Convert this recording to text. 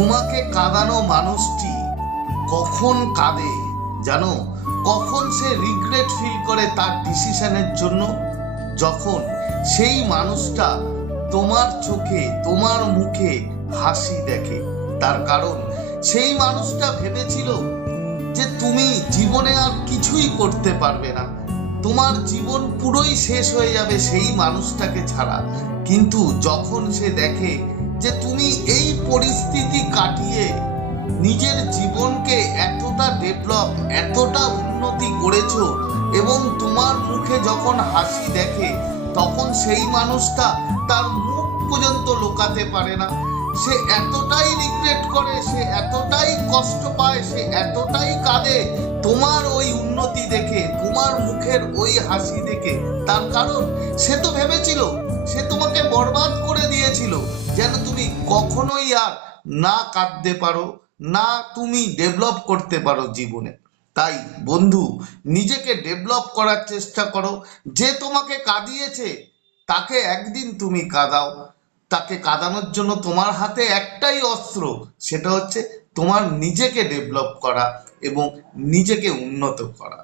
তোমাকে কাঁদানো মানুষটি কখন কাঁদে জানো? কখন সে রিগ্রেট ফিল করে তার ডিসিশনের জন্য? যখন সেই মানুষটা তোমার চোখে, তোমার মুখে হাসি দেখে। তার কারণ সেই মানুষটা ভেবেছিল যে তুমি জীবনে আর কিছুই করতে পারবে না, তোমার জীবন পুরোই শেষ হয়ে যাবে সেই মানুষটাকে ছাড়া। কিন্তু যখন সে দেখে যে তুমি এই পরিস্থিতি কাটিয়ে নিজের জীবনকে এতটা ডেভেলপ, এতটা উন্নতি করেছো, এবং তোমার মুখে যখন হাসি দেখে, তখন সেই মানুষটা তার মুখ পর্যন্ত লুকাতে পারে না। সে এতটাই রিগ্রেট করে, সে এতটাই কষ্ট পায়, সে এতটাই কাঁদে তোমার ওই উন্নতি দেখে, তোমার মুখের ওই হাসি দেখে। তার কারণ সে তো ভেবেছিল, সে তোমাকে বরবাদ করে দিয়েছিল, যেন তুমি কখনোই আর না কাঁদতে পারো, না তুমি ডেভেলপ করতে পারো জীবনে। তাই বন্ধু, নিজেকে ডেভেলপ করার চেষ্টা করো। যে তোমাকে কাঁদিয়েছে তাকে একদিন তুমি কাঁদাও। তাকে কাঁদানোর জন্য তোমার হাতে একটাই অস্ত্র, সেটা হচ্ছে তোমার নিজেকে ডেভেলপ করা এবং নিজেকে উন্নত করা।